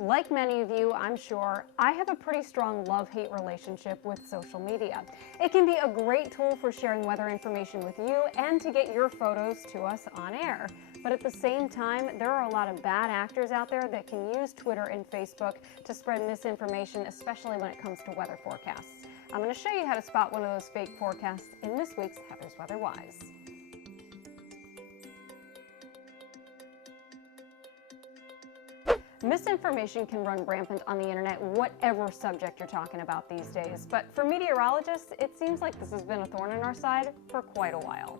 Like many of you, I'm sure, I have a pretty strong love-hate relationship with social media. It can be a great tool for sharing weather information with you and to get your photos to us on air. But at the same time, there are a lot of bad actors out there that can use Twitter and Facebook to spread misinformation, especially when it comes to weather forecasts. I'm going to show you how to spot one of those fake forecasts in this week's Heather's Weather Wise. Misinformation can run rampant on the internet, whatever subject you're talking about these days. But for meteorologists, it seems like this has been a thorn in our side for quite a while.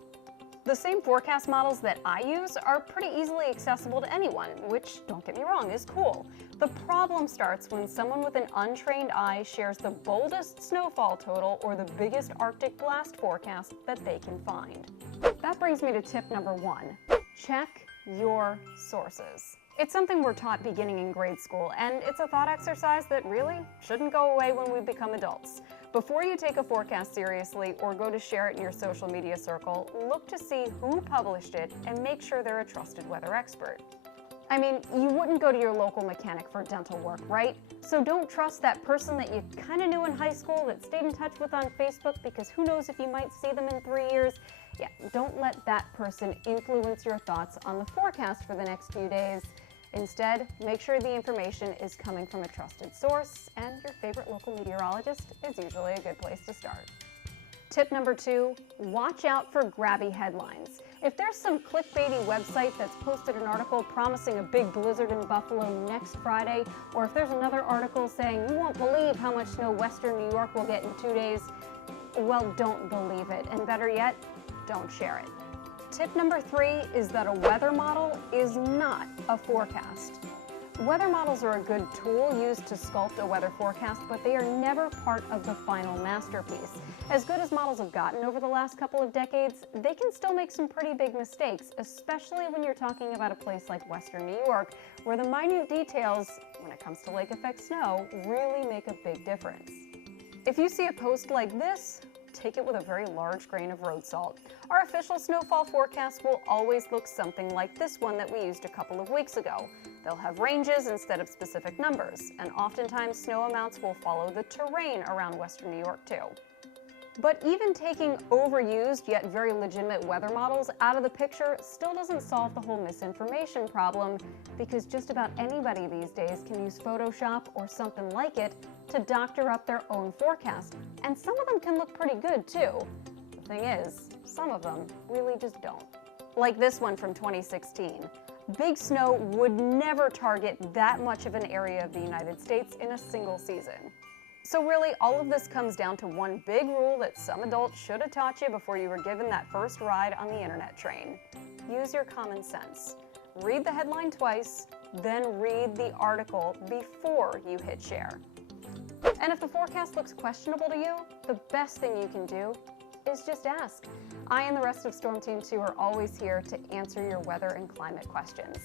The same forecast models that I use are pretty easily accessible to anyone, which, don't get me wrong, is cool. The problem starts when someone with an untrained eye shares the boldest snowfall total or the biggest Arctic blast forecast that they can find. That brings me to tip number 1. Check your sources. It's something we're taught beginning in grade school, and it's a thought exercise that really shouldn't go away when we become adults. Before you take a forecast seriously or go to share it in your social media circle, look to see who published it and make sure they're a trusted weather expert. I mean, you wouldn't go to your local mechanic for dental work, right? So don't trust that person that you kind of knew in high school that stayed in touch with on Facebook, because who knows if you might see them in 3 years. Yeah, don't let that person influence your thoughts on the forecast for the next few days. Instead, make sure the information is coming from a trusted source, and your favorite local meteorologist is usually a good place to start. Tip number 2, watch out for grabby headlines. If there's some clickbaity website that's posted an article promising a big blizzard in Buffalo next Friday, or if there's another article saying you won't believe how much snow western New York will get in 2 days, well, don't believe it, and better yet, don't share it. Tip number 3 is that a weather model is not a forecast. Weather models are a good tool used to sculpt a weather forecast, but they are never part of the final masterpiece. As good as models have gotten over the last couple of decades, they can still make some pretty big mistakes, especially when you're talking about a place like Western New York, where the minute details, when it comes to lake effect snow, really make a big difference. If you see a post like this, take it with a very large grain of road salt. Our official snowfall forecast will always look something like this one that we used a couple of weeks ago. They'll have ranges instead of specific numbers, and oftentimes snow amounts will follow the terrain around Western New York too. But even taking overused yet very legitimate weather models out of the picture still doesn't solve the whole misinformation problem, because just about anybody these days can use Photoshop or something like it to doctor up their own forecast, and some of them can look pretty good too. The thing is, some of them really just don't. Like this one from 2016. Big snow would never target that much of an area of the United States in a single season. So really, all of this comes down to one big rule that some adults should have taught you before you were given that first ride on the internet train. Use your common sense. Read the headline twice, then read the article before you hit share. And if the forecast looks questionable to you, the best thing you can do is just ask. I and the rest of Storm Team 2 are always here to answer your weather and climate questions.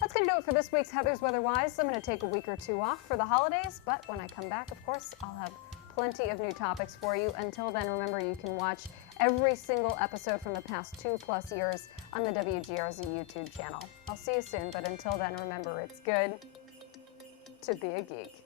That's going to do it for this week's Heather's Weather Wise. I'm going to take a week or 2 off for the holidays, but when I come back, of course, I'll have plenty of new topics for you. Until then, remember, you can watch every single episode from the past 2+ years on the WGRZ YouTube channel. I'll see you soon, but until then, remember, it's good to be a geek.